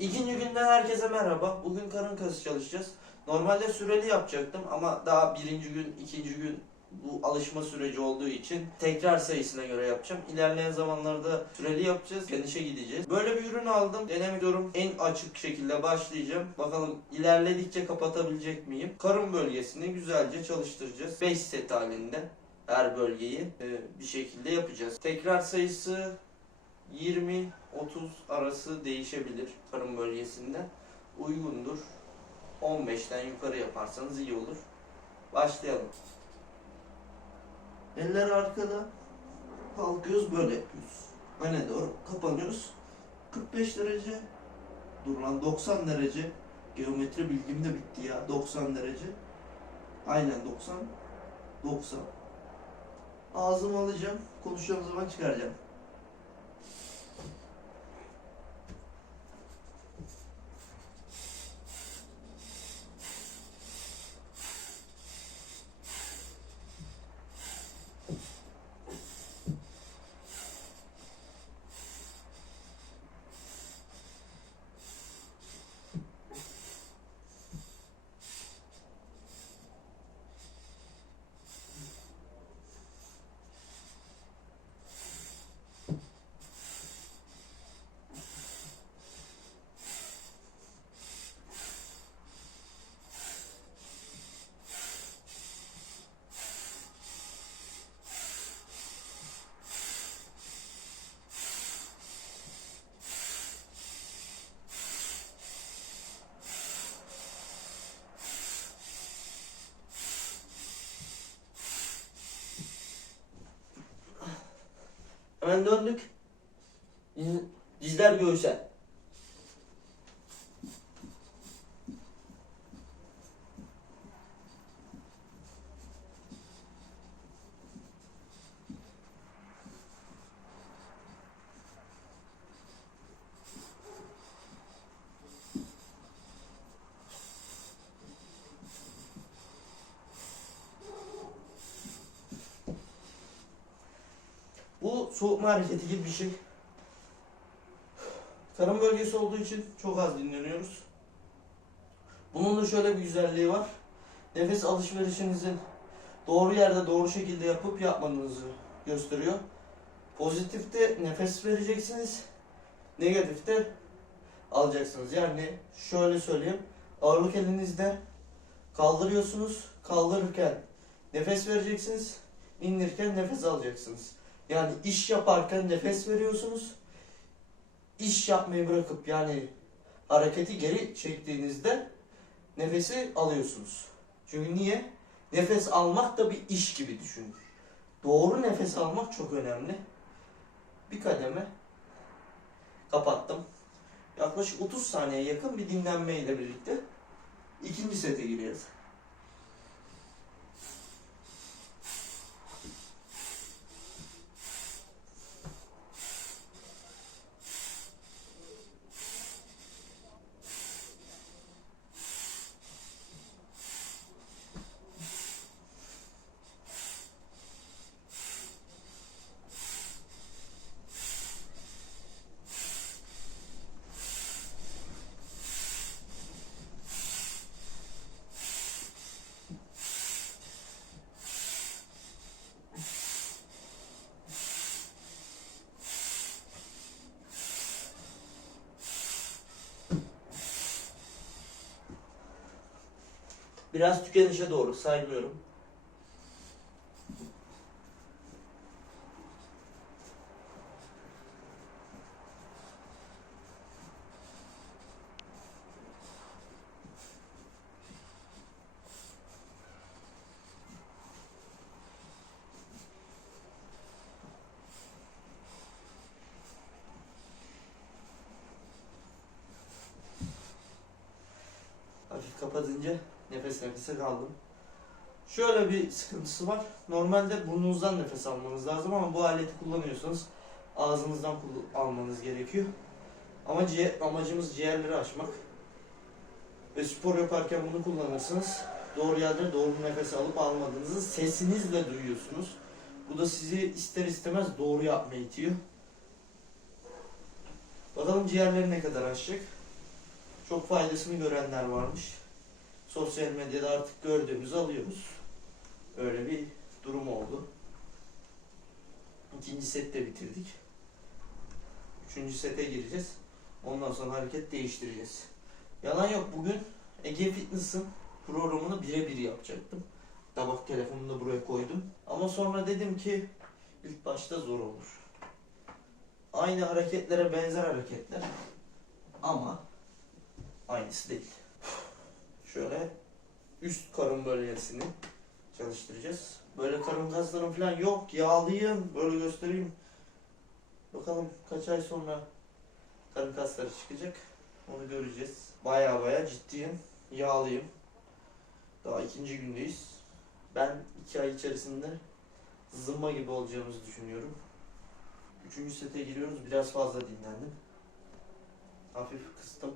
İkinci günden herkese merhaba. Bugün karın kası çalışacağız. Normalde süreli yapacaktım ama daha birinci gün, ikinci gün bu alışma süreci olduğu için tekrar sayısına göre yapacağım. İlerleyen zamanlarda süreli yapacağız, genişe gideceğiz. Böyle bir ürün aldım, denemiyorum. En açık şekilde başlayacağım. Bakalım ilerledikçe kapatabilecek miyim? Karın bölgesini güzelce çalıştıracağız. 5 set halinde her bölgeyi e, bir şekilde yapacağız. Tekrar sayısı 20-30 arası değişebilir karın bölgesinde. Uygundur. 15'ten yukarı yaparsanız iyi olur. Başlayalım. Eller arkada. Kalkıyoruz böyle yapıyoruz. Öne doğru kapanıyoruz. 45 derece. Dur lan 90 derece. Geometri bilgim de bitti ya. 90 derece. Aynen 90. 90. Ağzımı alacağım. Konuşacağım zaman çıkaracağım. Hemen döndük. Diz- Dizler göğüse. Bu soğutma hareketi gibi bir şey. Karın bölgesi olduğu için çok az dinleniyoruz. Bunun da şöyle bir güzelliği var. Nefes alışverişinizin doğru yerde doğru şekilde yapıp yapmadığınızı gösteriyor. Pozitifte nefes vereceksiniz. Negatifte alacaksınız. Yani şöyle söyleyeyim. Ağırlık elinizde kaldırıyorsunuz. Kaldırırken nefes vereceksiniz. İndirirken nefes alacaksınız. Yani iş yaparken nefes veriyorsunuz. İş yapmayı bırakıp yani hareketi geri çektiğinizde nefesi alıyorsunuz. Çünkü niye? Nefes almak da bir iş gibi düşünün. Doğru nefes almak çok önemli. Bir kademe kapattım. Yaklaşık 30 saniye yakın bir dinlenme ile birlikte ikinci sete giriyoruz. Biraz tükenişe doğru saymıyorum. Hafif kapatınca nefes nefese kaldım. Şöyle bir sıkıntısı var. Normalde burnunuzdan nefes almanız lazım ama bu aleti kullanıyorsanız ağzınızdan almanız gerekiyor. Ama ciğer, amacımız ciğerleri açmak. Ve spor yaparken bunu kullanırsınız. Doğru yerde doğru nefes alıp almadığınızı sesinizle duyuyorsunuz. Bu da sizi ister istemez doğru yapmaya itiyor. Bakalım ciğerleri ne kadar açacak. Çok faydasını görenler varmış. Sosyal medyada artık gördüğümüzü alıyoruz. Öyle bir durum oldu. İkinci sette bitirdik. Üçüncü sete gireceğiz. Ondan sonra hareket değiştireceğiz. Yalan yok bugün Ege Fitness'ın programını birebir yapacaktım. Tabak telefonunu da buraya koydum. Ama sonra dedim ki ilk başta zor olur. Aynı hareketlere benzer hareketler ama aynısı değil. Şöyle üst karın bölgesini çalıştıracağız. Böyle karın kaslarım falan yok. Yağlıyım. Böyle göstereyim. Bakalım kaç ay sonra karın kasları çıkacak. Onu göreceğiz. Baya baya ciddiyim. Yağlıyım. Daha ikinci gündeyiz. Ben iki ay içerisinde zımba gibi olacağımızı düşünüyorum. Üçüncü sete giriyoruz. Biraz fazla dinlendim. Hafif kıstım.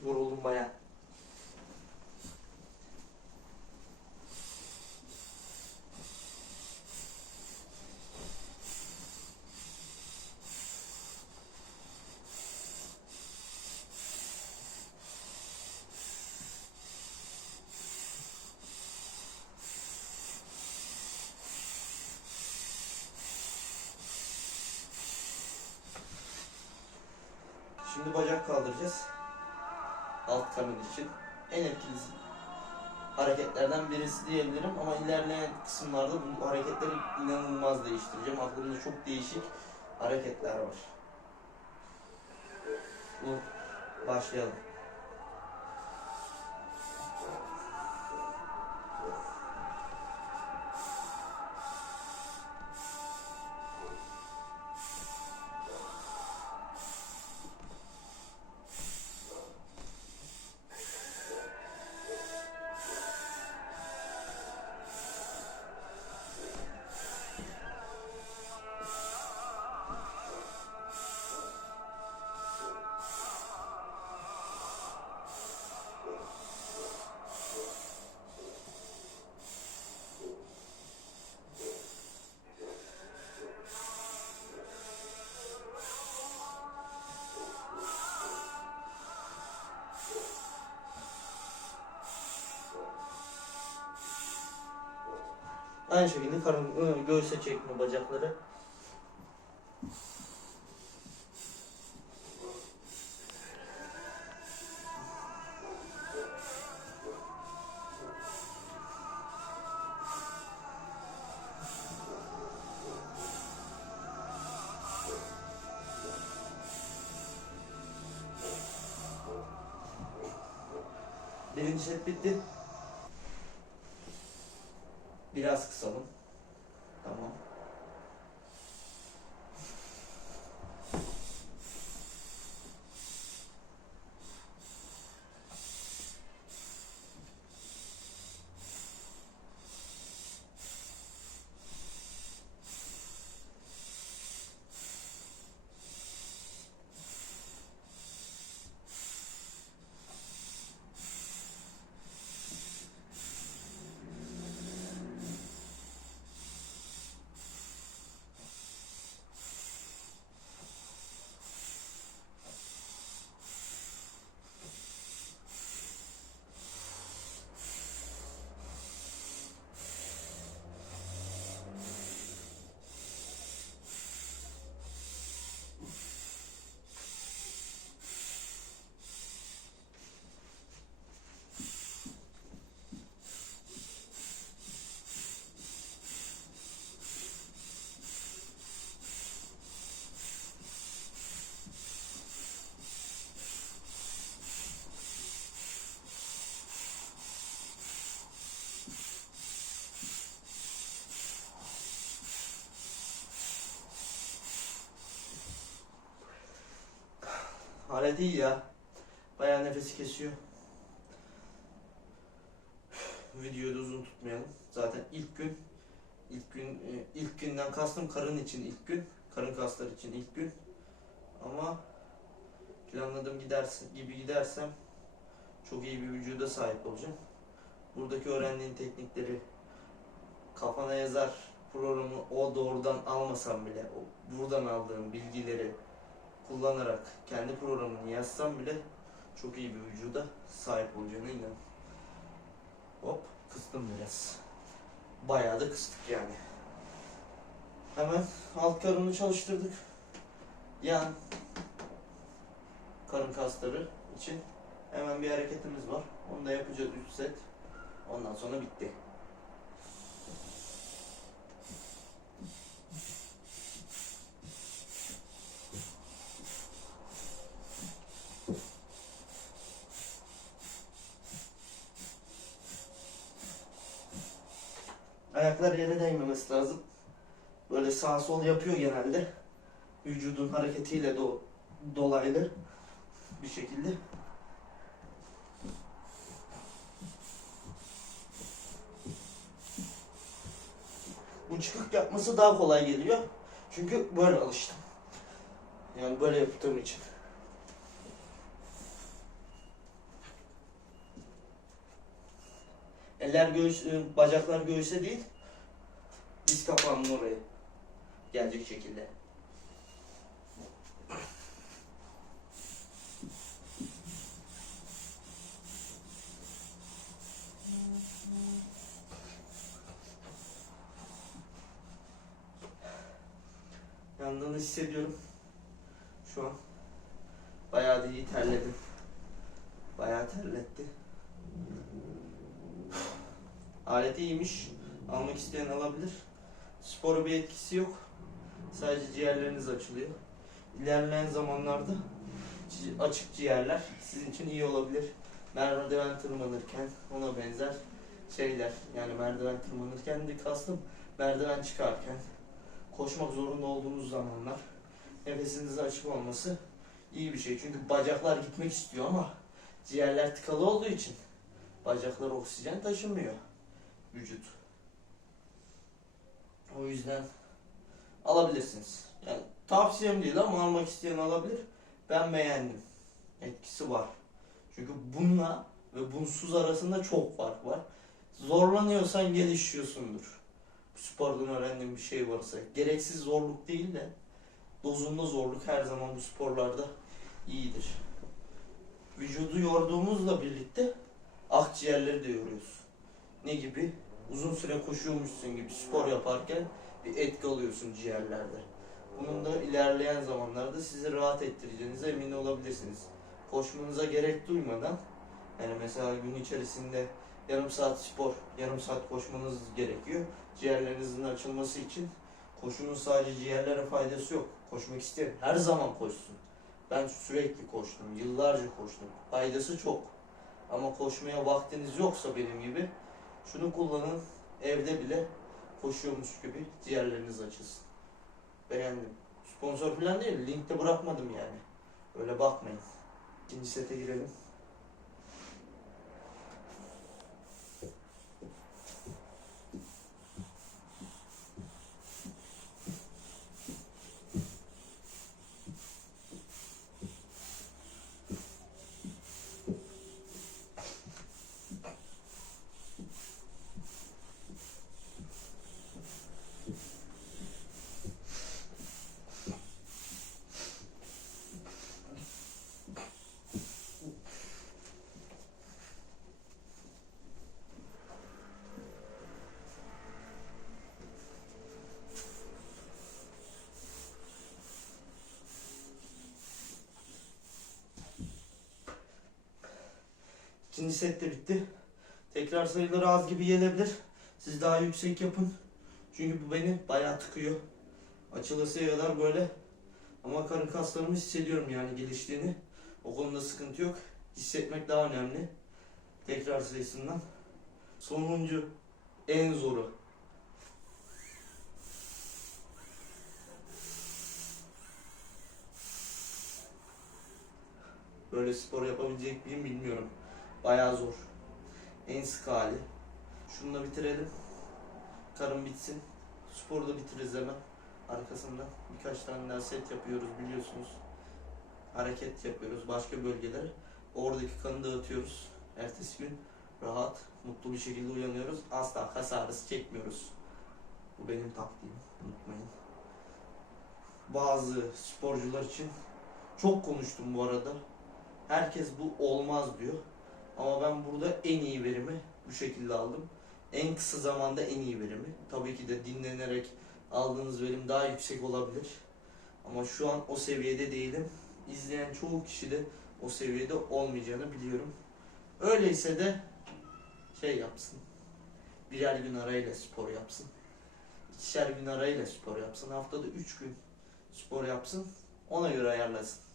Vuruldum baya. İlerleyen kısımlarda bu hareketleri inanılmaz değiştireceğim. Aklımda çok değişik hareketler var. Başlayalım. Aynı şekilde karın ıı, göğüse çekme bacakları. Birinci set bitti. Biraz kısalım. Alet iyi ya. Bayağı nefesi kesiyor. Videoyu da uzun tutmayalım. Zaten ilk gün ilk gün e, ilk günden kastım karın için ilk gün. Karın kasları için ilk gün. Ama planladığım gidersin gibi gidersem çok iyi bir vücuda sahip olacağım. Buradaki öğrendiğin teknikleri kafana yazar programı o doğrudan almasam bile o buradan aldığım bilgileri kullanarak kendi programını yazsam bile çok iyi bir vücuda sahip olacağına inan. Hop kıstım biraz. Bayağı da kıstık yani. Hemen alt karını çalıştırdık. Yan karın kasları için hemen bir hareketimiz var. Onu da yapacağız 3 set. Ondan sonra bitti. Ayaklar yere değmemesi lazım. Böyle sağ sol yapıyor genelde. Vücudun hareketiyle do dolaylı bir şekilde. Bu çıkık yapması daha kolay geliyor. Çünkü böyle alıştım. Yani böyle yaptığım için. Eller göğüs, e, bacaklar göğüse değil, diz kapağının oraya gelecek şekilde. Yandığını hissediyorum. Şu an. Bayağı da iyi terledim. Bayağı terletti. Alet iyiymiş. Almak isteyen alabilir. Spora bir etkisi yok. Sadece ciğerleriniz açılıyor. İlerleyen zamanlarda açık ciğerler sizin için iyi olabilir. Merdiven tırmanırken ona benzer şeyler. Yani merdiven tırmanırken de kastım merdiven çıkarken koşmak zorunda olduğunuz zamanlar nefesinizin açık olması iyi bir şey. Çünkü bacaklar gitmek istiyor ama ciğerler tıkalı olduğu için bacaklar oksijen taşımıyor vücut. O yüzden alabilirsiniz. Yani tavsiyem değil ama almak isteyen alabilir. Ben beğendim. Etkisi var. Çünkü bununla ve bunsuz arasında çok fark var. Zorlanıyorsan gelişiyorsundur. Spordan öğrendiğim bir şey varsa. Gereksiz zorluk değil de dozunda zorluk her zaman bu sporlarda iyidir. Vücudu yorduğumuzla birlikte akciğerleri de yoruyoruz. Ne gibi? Uzun süre koşuyormuşsun gibi spor yaparken bir etki alıyorsun ciğerlerde. Bunun da ilerleyen zamanlarda sizi rahat ettireceğinize emin olabilirsiniz. Koşmanıza gerek duymadan yani mesela gün içerisinde yarım saat spor, yarım saat koşmanız gerekiyor. Ciğerlerinizin açılması için koşunun sadece ciğerlere faydası yok. Koşmak isteyen her zaman koşsun. Ben sürekli koştum, yıllarca koştum. Faydası çok. Ama koşmaya vaktiniz yoksa benim gibi şunu kullanın evde bile koşuyormuş gibi ciğerleriniz açılsın. Beğendim. Sponsor falan değil, linkte bırakmadım yani. Öyle bakmayın. İkinci sete girelim. İkinci set de bitti. Tekrar sayıları az gibi gelebilir. Siz daha yüksek yapın. Çünkü bu beni bayağı tıkıyor. Açılasıya kadar böyle. Ama karın kaslarımı hissediyorum yani geliştiğini. O konuda sıkıntı yok. Hissetmek daha önemli. Tekrar sayısından. Sonuncu en zoru. böyle spor yapabilecek miyim bilmiyorum. Bayağı zor. En sık hali. Şunu da bitirelim. Karın bitsin. Sporu da bitiririz hemen. Arkasından birkaç tane daha set yapıyoruz biliyorsunuz. Hareket yapıyoruz başka bölgelere. Oradaki kanı dağıtıyoruz. Ertesi gün rahat, mutlu bir şekilde uyanıyoruz. Asla kas çekmiyoruz. Bu benim taktiğim. Unutmayın. Bazı sporcular için çok konuştum bu arada. Herkes bu olmaz diyor. Ama ben burada en iyi verimi bu şekilde aldım. En kısa zamanda en iyi verimi. Tabii ki de dinlenerek aldığınız verim daha yüksek olabilir. Ama şu an o seviyede değilim. İzleyen çoğu kişi de o seviyede olmayacağını biliyorum. Öyleyse de şey yapsın. Birer gün arayla spor yapsın. İkişer gün arayla spor yapsın. Haftada üç gün spor yapsın. Ona göre ayarlasın.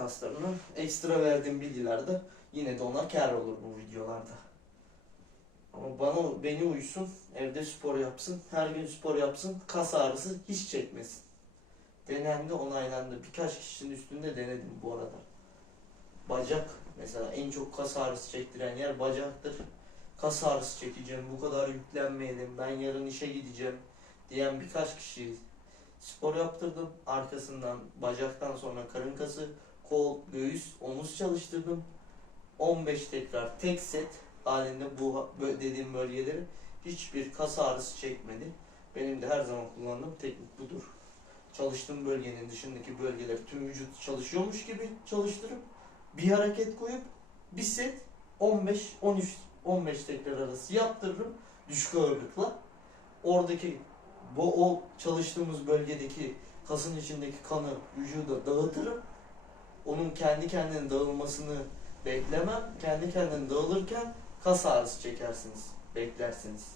Kaslarını. Ekstra verdiğim bilgilerde yine de ona kar olur bu videolarda. Ama bana beni uysun, evde spor yapsın, her gün spor yapsın, kas ağrısı hiç çekmesin. Denendi, onaylandı. Birkaç kişinin üstünde denedim bu arada. Bacak mesela en çok kas ağrısı çektiren yer bacaktır. Kas ağrısı çekeceğim, bu kadar yüklenmeyelim, ben yarın işe gideceğim diyen birkaç kişi spor yaptırdım. Arkasından bacaktan sonra karın kası, kol, göğüs, omuz çalıştırdım. 15 tekrar tek set halinde bu dediğim bölgeleri hiçbir kas ağrısı çekmedi. Benim de her zaman kullandığım teknik budur. Çalıştığım bölgenin dışındaki bölgeler tüm vücut çalışıyormuş gibi çalıştırıp bir hareket koyup bir set 15 13 15 tekrar arası yaptırırım düşük ağırlıkla. Oradaki bu o çalıştığımız bölgedeki kasın içindeki kanı vücuda dağıtırım. Onun kendi kendine dağılmasını beklemem. Kendi kendine dağılırken kas ağrısı çekersiniz. Beklersiniz.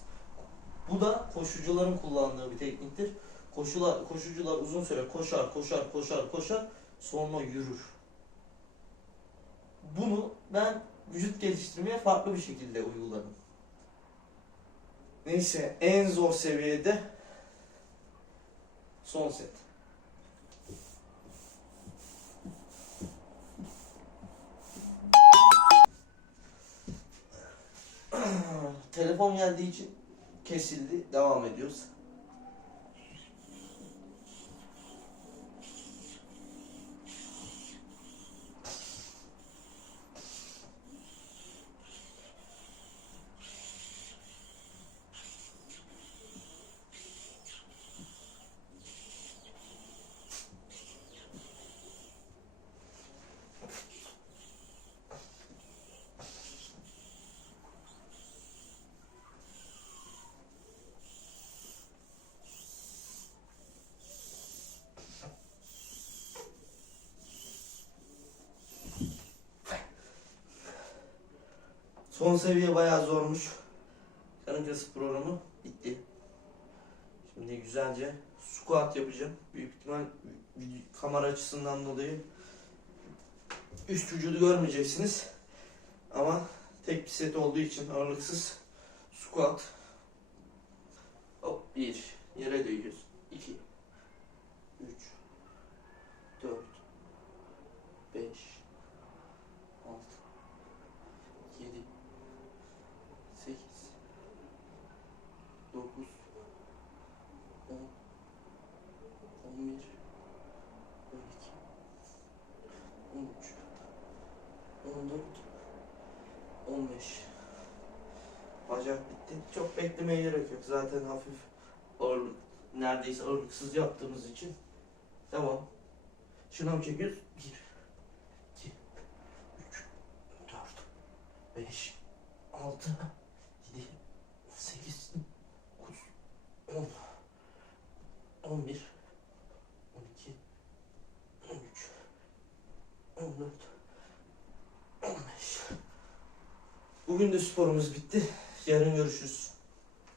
Bu da koşucuların kullandığı bir tekniktir. Koşular, koşucular uzun süre koşar, koşar, koşar, koşar. Sonra yürür. Bunu ben vücut geliştirmeye farklı bir şekilde uyguladım. Neyse en zor seviyede son set. Telefon geldiği için kesildi. Devam ediyoruz. Son seviye bayağı zormuş. Karın kası programı bitti. Şimdi güzelce squat yapacağım. Büyük ihtimal kamera açısından dolayı üst vücudu görmeyeceksiniz. Ama tek bir set olduğu için ağırlıksız squat. Hop bir yere değiyoruz. 2 14 15 Bacak bitti. Çok beklemeye gerek yok. Zaten hafif ağırlık neredeyse ağırlıksız yaptığımız için. Tamam. Şınav çekiyoruz. 1 2 3 4 5 6 7 8 9 10 11 12 13 14 15 Bugün de sporumuz bitti. Yarın görüşürüz.